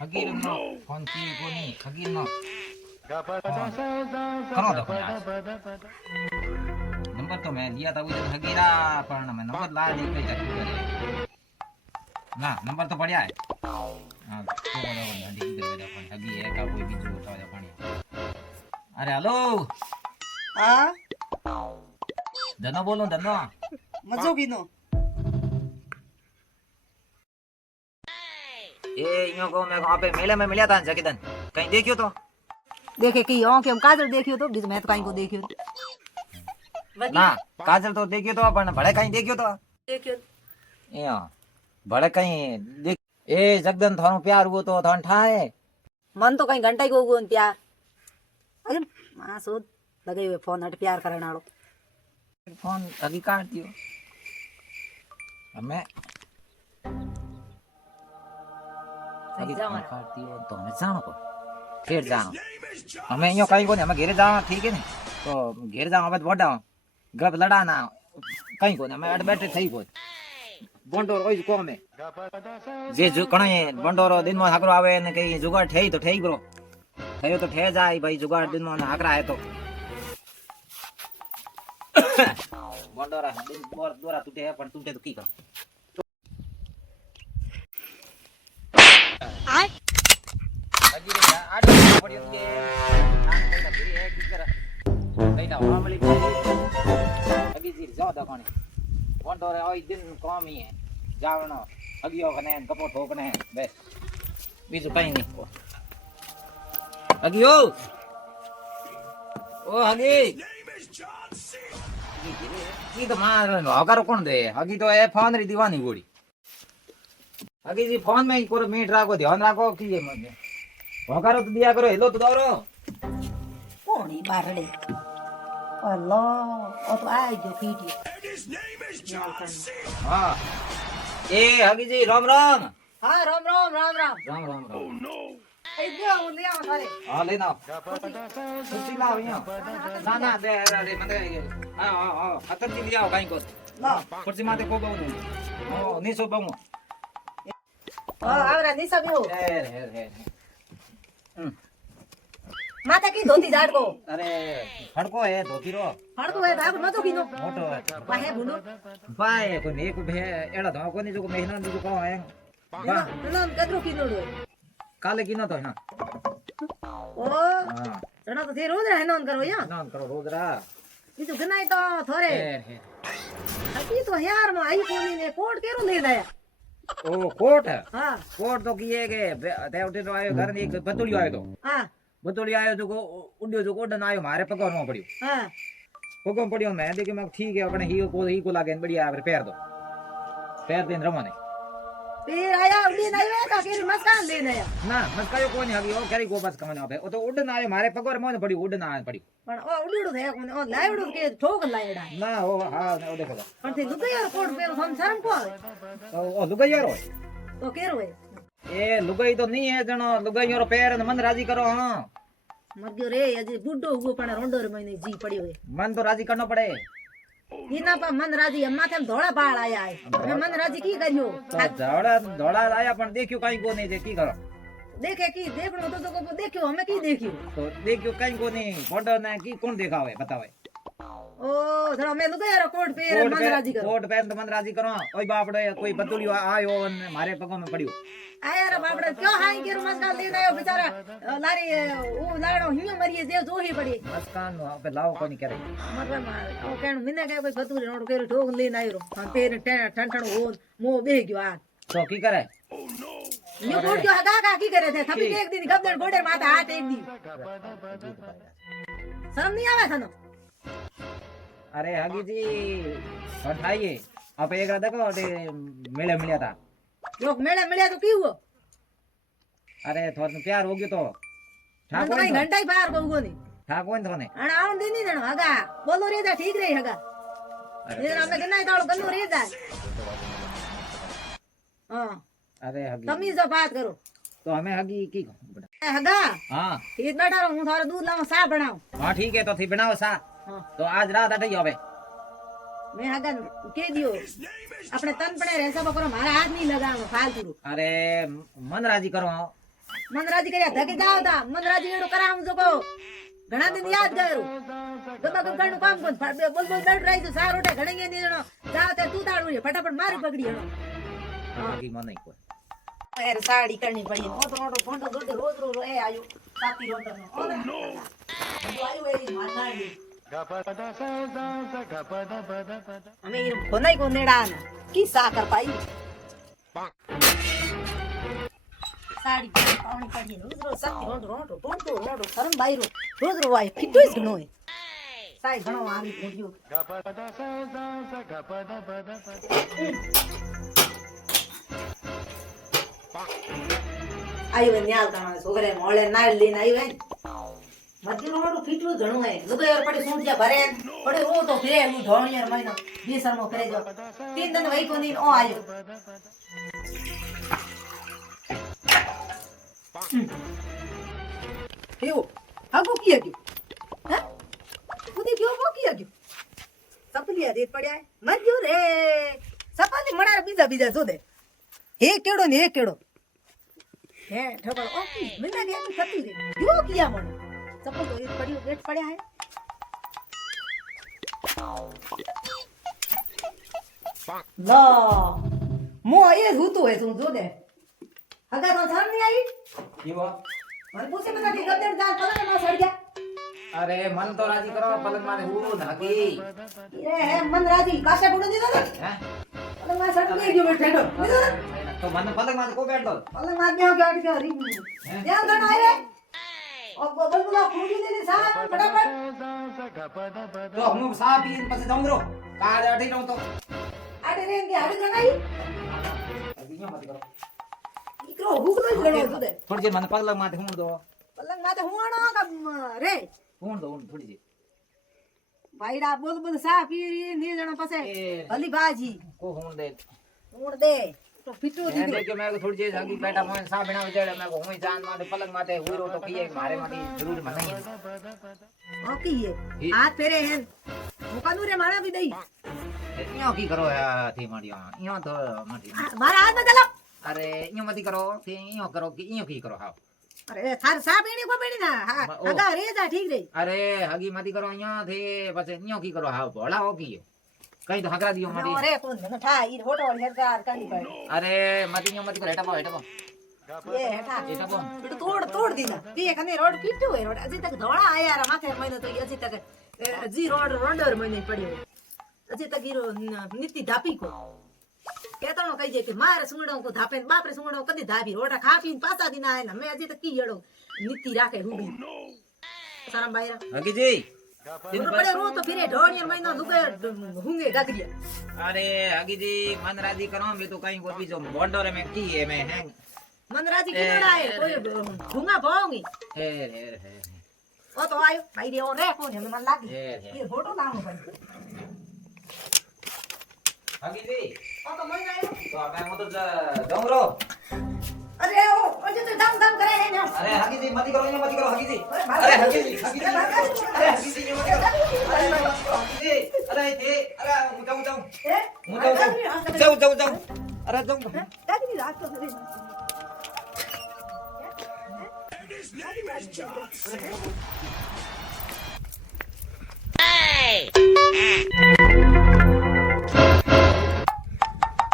हगीर no कौन की कोनी हगीर नो करो दो नंबर तो मैं लिया था वो हगीरा पर मैं नंबर ला नहीं पे चेक करे ना नंबर तो बढ़िया है हां तो बोलो हगी करे अपन हगी है का कोई भी जो होता है पानी अरे हेलो हाँ धनो बोलो धनो मजो कीनो ए यूं को मैं वहां पे मेले में मिला था जकीदन कहीं देखियो तो देखे की हो के हम काजल देखियो तो बीच मैं तो कहीं को देखियो ना काजल तो देखियो तो अपन बड़े कहीं देखियो तो देखियो ए बड़े कहीं देख ए जगदन थारो प्यार हुओ तो थान ठाए मन तो कहीं घंटा को गो प्यार अरे मां सो लगे हुए फोन हट प्यार करने वालो फोन अभी काट दियो हमें अभी फोन काट दियो तो हमें जानो को फिर जानो हमें यो कहीं को नहीं हमें घेरे जाना ठीक है नहीं तो घेरे जाओ हमें बढ़ा गप लड़ाना कहीं को नहीं हमें अड़ बैठे सही को बंडोर ओई को में जे जो कणे बंडोर दिन में हाकरो आवे ने कहीं जुगाड़ ठेई तो ठेई ब्रो ठेयो तो ठे जाए भाई जुगाड़ दिन में हाकरा है तो बंडोरा दिन बोर दोरा टूटे है पर टूटे तो की करो आय अजी रे आडो पड़ियो के नाम कोना गिरी है की करा कहीं ना मामली अभी जी जाओ दकाने बंडोरे ओई दिन काम ही है जावनो अगियो कने कपो ठोकने बस बीजू कहीं नहीं अगियो ओ हगी की तो मार हगारो कौन दे हगी तो ए फोन री दीवानी गोड़ी हगी जी फोन में ही कोरो मीट राखो ध्यान राखो की ये मत हगारो तो दिया करो हेलो तो दौरो कोनी बारड़े अल्लाह ओ तो आई जो फीटी हां ए हगी जी राम राम हां राम राम राम राम राम राम राम ए दियो ले आओ सारे हां ले ना कुछ लाओ यहाँ ना दे अरे मत हां हां हां खतर जी लिया कहीं को ला कुर्सी माते को बहु ओ नहीं सो बहु हां आवरा नहीं सब हो हे माता की धोती झाड़ को अरे फड़को है धोती रो फड़को है भाग मतो कीनो मोटो है वाहे बुनो बाय को ने को भे एड़ा धो को नहीं जो महीना जो को है ना ना कदरो कीनो रो काले की न तो ना ओ जना तो थे रोज रहे नॉन करो या ना करो रोज रा ये तो गनाई तो थोरे अभी तो यार में आई कोनी ने कोट केरो ले दया ओ कोट है हां कोट तो किए के ते उठे तो आयो घर ने एक बतुड़ी आयो तो हां बतुड़ी आयो जो को उड्यो जो कोडन आयो मारे पगो नो पड़ियो हां पगो पड़ियो मैं देखे मैं ठीक है अपने ही को लागे बढ़िया पैर दो पैर दिन रमने फिर आया उड़ी नहीं है का फिर मस्कान ले नया ना मस्कायो कोनी हगी ओ केरी को बस कमने आवे ओ तो उड़न आयो मारे पगो रे मोने पड़ी उड़न आयो पड़ी पण ओ उड़ीड़ो थे कोने ओ लाइवड़ो के ठोक लायड़ा ना ओ हां ओ देखो पण थे लुगाई और कोट पे हम शर्म को ओ लुगाई यारो तो केरो है ए लुगाई तो नहीं है जणो लुगाई और पैर मन राजी करो हां मर गयो रे अजी बुड्ढो हुओ पण रोंडो रे महीने जी पड़ियो है मन तो राजी करनो पड़े इना पर मन राजी है माथे में धोड़ा बाल आया है मैं मन राजी की करियो तो धोड़ा आया पण देखियो काई को नहीं जे की करो देखे की देखनो तो को देखियो हमें की देखियो तो देखियो काई को नहीं फोटो ने की कौन देखावे बतावे ओ जरा मैं लुगाई और कोट पे मन राजी करो कोट पहन तो मन राजी करो ओई बापड़े कोई बतुलियो आयो ने मारे पगो में पड़ियो आया रे बापड़े क्यों हाई केरो मस्कान ले आयो बेचारा लारी ओ लाड़ो हियो मरिए देव जो ही पड़ी मस्कान पे लाओ कोनी करे मरवा मार ओ कहन मिने के कोई बतूरी नोट केरो ठोक लेन आयो हम पेर ठंठण हो मो बे गयो आ तो की करे यो कोट क्यों हगा का की करे थे थपी एक दिन गबदन गोडे माथा हाथ एक दी शर्म नहीं आवे थनो अरे हगी जी उठाइए आप एक रात को मेले मिला था लोग मेले मिले तो की हुआ अरे थोड़ा प्यार हो गयो तो मन तो कहीं घंटा ही बाहर को नहीं ठाकोन थोने अन आउन दिन नहीं जणो हगा बोलो रे जा ठीक रे हगा ये हमने गन्ना ताळो गन्नो रे जा हां अरे हगी तमीज से बात करो तो हमें हगी की बेटा हगा हां ठीक बैठा रहो हूं थारे दूध लाऊं सा बनाऊं हां ठीक है तो थी बनाओ सा हां तो आज रात अटई आवे मैं हगा के दियो अपने तन पड़े रे सब करो मारा हाथ नहीं लगाओ फालतू अरे मन राजी करो મનરાજી કર્યા ધકી જાવ તા મનરાજી એડો કરામ જો કહો ઘણા દિન યાદ કર્યું ગબા ગબનું કામ કોણ બોલ બોલ બેઠ રહી તો સારો ઉઠે ઘણી ની જણો જાવ તે તું તાડું રે ફટાફટ મારી પકડી એનો બાકી મને કોઈ યાર સાડી કરણી પડી ઓટો ઓટો ફોટો દોડે રોજ રોજ એ આયો સાતી રોટો નો આયો એ માથાડી અમે એ કોનાઈ કો નેડા ના કી સાકર પાઈ સાડી પાવણી પડી રોજ રોજ સાતી રોટો રોટો ફોટો રોટો શરમ બાઈરો રોજ રોજ આય ફિટો જ ગણો સાઈ ઘણો આવી ફોડ્યો આયો ને ન્યાલ કાણા છોકરે મોળે નાળ લઈને આવ્યો હે મધ્યનું મોટું ફીટલું ઘણું હે લુગર પડી સૂંટિયા ભરે પડી રો તો ફેરે હું ધોણિયાર મહિનો બેસરમો કરે જો 3 દન વઈ કોની ઓ આયો કેવો આગો કિયા ગયો હે ઉદી ગયો કો કિયા ગયો સપલિયા દે પડ્યા મધ્યો રે સપલી મણાર બીજા બીજા જો દે હે કેડો ને હે કેડો હે ઠોકર ઓકી મિના ગયા તું થતી રે ગયો કિયા મણ સપલ તો એક પડ્યો ગેટ પડ્યા હે લો મો એ હૂતું હે તું જો દે હગા તો જાણ ની આવી કેવો મને પૂછે બધા કે ગદર દાલ પલંગ માં સડ ગયા અરે મન તો રાજી કરો પલંગ મારે હું નાખી એ હે મન રાજી કાશે બુડ દીધો ને હે પલંગ માં સડ ગયો બેઠો તો મને પલંગ માં કો બેઠો પલંગ માં બેહો ગાડી કે હરી ધ્યાન ધણ આવે ઓ બલબલા ફૂટી દેને સા ફટાફટ તો હું સા પીન પછી જાઉં રો કાળ અડી રહું તો આડે રે કે આડે જણાઈ અગિયા મત કરો ઈકરો હુકલો ગણો તું દે થોડી જે મને પલંગ માં હું દો પલંગ માં હુણો રે હું દો થોડી જે ભાઈડા બોલ બોલ સા પી ની જણો પાસે ભલી બાજી કો હું દે તો ફીટો मैं देखियो मैं को थोड़ी देर आगे बैठा मैं सा बिना विचार मैं को हुई जान माटे पलंग माटे हुई रो तो किए मारे माटी जरूर मनाई ओके ये हाथ फेरे हैं मुकानु रे मारा भी दई यो की करो या थी माडियो यो तो माटी मारा हाथ में चलो अरे यो मत करो थी यो करो कि यो की करो हां अरे थार सा बेणी को बेणी ना हां हगा रे जा ठीक रे अरे हगी मत करो यो थे बस यो की करो हां भोला हो की कहीं तो हकरा दियो माटी अरे कौन न ठा ई फोटो हेरगार करनी पड़ी अरे मत यो मत करो हेटा पो ये हेठा हेटा पो तो तोड़ दी ना ये कने रोड पीटू है रोड अजी तक धोड़ा आया रा माथे महीने तो अजी तक जी रोड रोंडर महीने पड़ियो अजी तक हीरो नीति धापी को केतनो कही जे के मारे सुंगड़ो को धापे बाप रे सुंगड़ो कदी धापी रोटा खा पीन पासा दिन आए ना मैं अजी तक की येड़ो नीति राखे हुबी शरम भाई हगी जी दिन पड़े रो तो फिरे ढोड़ियर महीना लुगे हुंगे गागरिया अरे हगी जी मन राजी करो मैं तो कहीं को भी जो बॉर्डर में की है मैं हैंग मनराजी की लड़ाई कोई भूंगा पाऊंगी है ओ तो आयो भाई रे ओ रे को ने मन लागी है ये फोटो लाऊं भाई हगी जी ओ तो मैं आयो तो मैं तो जाऊं रो अरे ओ अजे तो दम दम करे है ना अरे हगी जी मत करो हगी जी अरे हगी जी अरे हगी जी मत करो हगी जी अरे ये अरे जाऊं जाऊं अरे जाऊं दादी रात को करे Hey!